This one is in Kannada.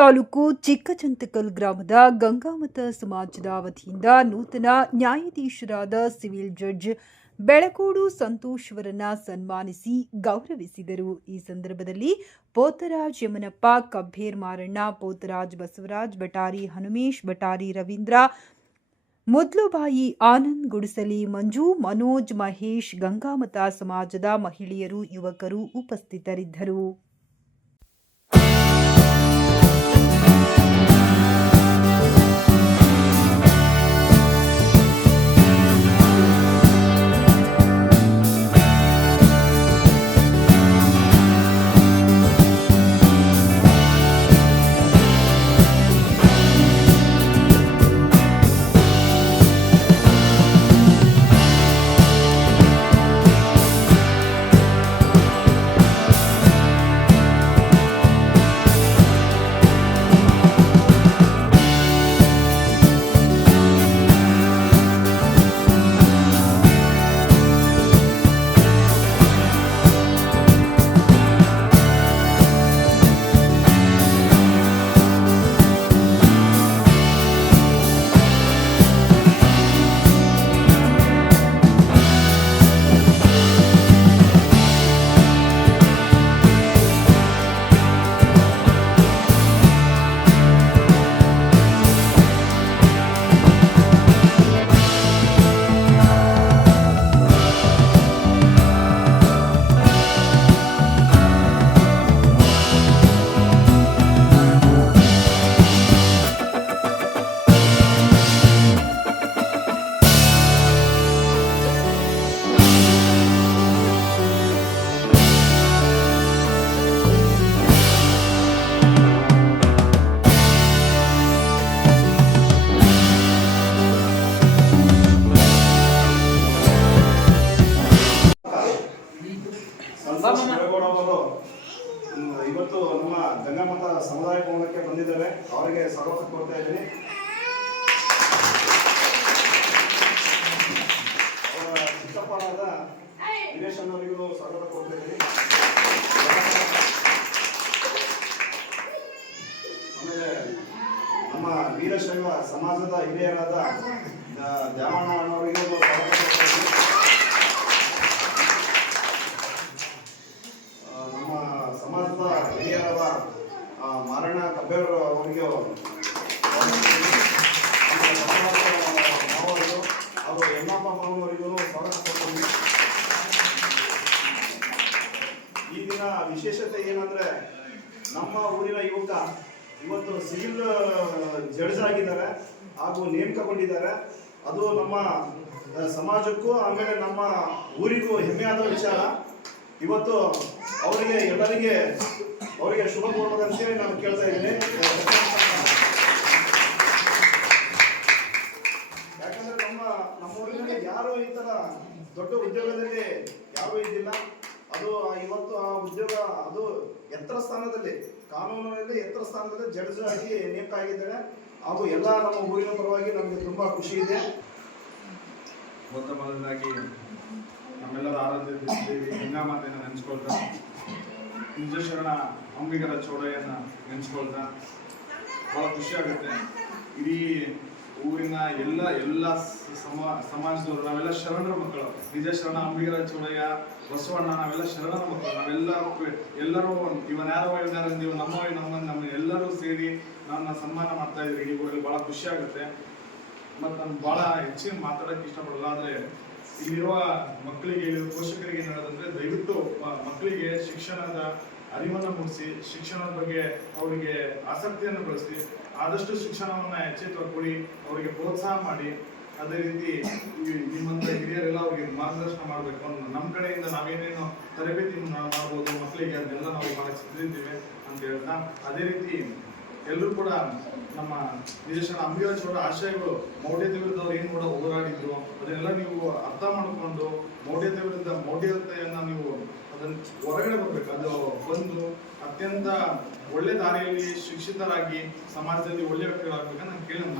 ತಾಲೂಕು ಚಿಕ್ಕಚಂತಕಲ್ ಗ್ರಾಮದ ಗಂಗಾಮತ ಸಮಾಜದ ವತಿಯಿಂದ ನೂತನ ನ್ಯಾಯಾಧೀಶರಾದ ಸಿವಿಲ್ ಜಡ್ಜ್ ಬೆಳಕೋಡು ಸಂತೋಷ್ ಅವರನ್ನ ಸನ್ಮಾನಿಸಿ ಗೌರವಿಸಿದರು. ಈ ಸಂದರ್ಭದಲ್ಲಿ ಪೋತರಾಜ್ ಯಮನಪ್ಪ, ಕಬ್ಬೇರ್ ಮಾರಣ್ಣ, ಪೋತರಾಜ್ ಬಸವರಾಜ್, ಬಟಾರಿ ಹನುಮೇಶ್, ಬಟಾರಿ ರವೀಂದ್ರ, ಮುದ್ಲುಬಾಯಿ, ಆನಂದ್ ಗುಡಿಸಲಿ, ಮಂಜು, ಮನೋಜ್, ಮಹೇಶ್, ಗಂಗಾಮತ ಸಮಾಜದ ಮಹಿಳೆಯರು, ಯುವಕರು ಉಪಸ್ಥಿತರಿದ್ದರು. ಇವತ್ತು ನಮ್ಮ ಗಂಗಾಮತ ಸಮುದಾಯ ಭವನಕ್ಕೆ ಬಂದಿದ್ದಾರೆ. ಅವರಿಗೆ ಸ್ವಾಗತ ಕೋರ್ತಾ ಇದ್ದೀನಿ. ಅವರ ಚಿಕ್ಕಪ್ಪನಾದ ದಿನೇಶ್ ಅವರಿಗೂ ಸ್ವಾಗತ ಕೋರ್ತಾ ಇದ್ದೀನಿ. ಆಮೇಲೆ ನಮ್ಮ ವೀರಶೈವ ಸಮಾಜದ ಹಿರಿಯರಾದ ದ್ಯಾಮಣ್ಣ ಅಣ್ಣವರಿಗೂ ಸ್ವಾಗತ ಕೋರ್ತಾ ಇದ್ದೀನಿ. ಸಮಾಜದ ಹಿರಿಯರಾದ ಮಾರಣ್ಣ ಕಬ್ಬೇರ್ ಅವರಿಗೆ ಹಾಗೂ ಯಮನಪ್ಪ ಮಾವನವರಿಗೂ ಸ್ವಾಗತ ಕೊಡ್ತೀನಿ. ಈ ದಿನ ವಿಶೇಷತೆ ಏನಂದ್ರೆ, ನಮ್ಮ ಊರಿನ ಯುವಕ ಇವತ್ತು ಸಿವಿಲ್ ಜಡ್ಜ್ ಆಗಿದ್ದಾರೆ ಹಾಗೂ ನೇಮಕಗೊಂಡಿದ್ದಾರೆ. ಅದು ನಮ್ಮ ಸಮಾಜಕ್ಕೂ ಆಮೇಲೆ ನಮ್ಮ ಊರಿಗೂ ಹೆಮ್ಮೆಯಾದ ವಿಚಾರ. ಇವತ್ತು ಅವರಿಗೆ ಶುಭ ಕೋರಬೇಕಂತೇಳಿ ನಾನು ಕೇಳ್ತಾ ಇದ್ದೀನಿ. ಯಾಕಂದ್ರೆ ನಮ್ಮ ಊರಿನಲ್ಲಿ ಯಾರು ಈ ತರ ದೊಡ್ಡ ಉದ್ಯೋಗದಲ್ಲಿ ಯಾರು ಇದ್ದಿಲ್ಲ. ಅದು ಇವತ್ತು ಆ ಉದ್ಯೋಗ ಅದು ಎತ್ತರ ಸ್ಥಾನದಲ್ಲಿ, ಕಾನೂನಿನಲ್ಲಿ ಎತ್ತರ ಸ್ಥಾನದಲ್ಲಿ ಜಡ್ಜ್ ಆಗಿ ನೇಮಕ ಆಗಿದ್ದಾರೆ. ಹಾಗೂ ಎಲ್ಲ ನಮ್ಮ ಊರಿನ ಪರವಾಗಿ ನಮಗೆ ತುಂಬಾ ಖುಷಿ ಇದೆ. ಮೊದಲನೇದಾಗಿ ನಮ್ಮೆಲ್ಲರ ಆರಾಧ್ಯ ದೇವಿ ಗಂಗಾಮಾತೆಯನ್ನು ನೆನೆಸ್ಕೊಳ್ತಾ, ನಿಜ ಶರಣ ಅಂಬಿಗರ ಚೋಡಯ್ಯನ ನೆನೆಸ್ಕೊಳ್ತಾ ಬಹಳ ಖುಷಿ ಆಗುತ್ತೆ. ಇಡೀ ಊರಿನ ಎಲ್ಲ ಸಮಾಜದವರು ನಾವೆಲ್ಲ ಶರಣರ ಮಕ್ಕಳು. ನಿಜ ಶರಣ ಅಂಬಿಗರ ಚೋಡಯ್ಯ, ಬಸವಣ್ಣ, ನಾವೆಲ್ಲ ಶರಣರ ಮಕ್ಕಳು. ಎಲ್ಲರೂ ಇವನ್ಯಾರೋ ನೀವು ನಮ್ಮ ಎಲ್ಲರೂ ಸೇರಿ ನನ್ನ ಸನ್ಮಾನ ಮಾಡ್ತಾ ಇದ್ದೀರಿ. ಇಡೀ ಊರಲ್ಲಿ ಬಹಳ ಖುಷಿ ಆಗುತ್ತೆ. ಮತ್ತು ನಾನು ಬಹಳ ಹೆಚ್ಚಿನ ಮಾತಾಡೋಕ್ಕೆ ಇಷ್ಟಪಡಲ್ಲ. ಆದರೆ ಇಲ್ಲಿರುವ ಮಕ್ಕಳಿಗೆ, ಪೋಷಕರಿಗೆ ಏನು ಹೇಳೋದಂದ್ರೆ, ದಯವಿಟ್ಟು ಮಕ್ಕಳಿಗೆ ಶಿಕ್ಷಣದ ಅರಿವನ್ನು ಮೂಡಿಸಿ, ಶಿಕ್ಷಣದ ಬಗ್ಗೆ ಅವರಿಗೆ ಆಸಕ್ತಿಯನ್ನು ಬೆಳೆಸಿ, ಆದಷ್ಟು ಶಿಕ್ಷಣವನ್ನು ಎಚ್ಚೆತ್ತುಕೊಂಡು ಕೊಡಿ, ಅವರಿಗೆ ಪ್ರೋತ್ಸಾಹ ಮಾಡಿ. ಅದೇ ರೀತಿ ನಿಮ್ಮಂತ ಹಿರಿಯರೆಲ್ಲ ಅವರಿಗೆ ಮಾರ್ಗದರ್ಶನ ಮಾಡಬೇಕು. ನಮ್ಮ ಕಡೆಯಿಂದ ನಾವೇನೇನು ತರಬೇತಿ ಮಾಡ್ಬೋದು ಮಕ್ಕಳಿಗೆ, ಅದನ್ನೆಲ್ಲ ನಾವು ಮಾಡಕ್ಕೆ ಸಿದ್ಧಿದ್ದೇವೆ ಅಂತ ಹೇಳ್ತಾ, ಅದೇ ರೀತಿ ಎಲ್ಲರೂ ಕೂಡ ನಮ್ಮ ನಿಜ ಅಂಬಿಗರ ಚೋಡ ಆಶಯಗಳು, ಮೌಢ್ಯತೆ ವಿರುದ್ಧ ಅವ್ರು ಏನು ಕೂಡ ಹೋರಾಡಿದ್ರು ಅದನ್ನೆಲ್ಲ ನೀವು ಅರ್ಥ ಮಾಡಿಕೊಂಡು ಮೌಢ್ಯತೆ ವಿರುದ್ಧ ಮೌಢ್ಯತೆಯನ್ನು ನೀವು ಅದನ್ನು ಹೊರಗಡೆ ಬರ್ಬೇಕು. ಅದು ಬಂದು ಅತ್ಯಂತ ಒಳ್ಳೆ ದಾರಿಯಲ್ಲಿ ಶಿಕ್ಷಿತರಾಗಿ ಸಮಾಜದಲ್ಲಿ ಒಳ್ಳೆ ವ್ಯಕ್ತಿಗಳಾಗಬೇಕಂತ ನಾನು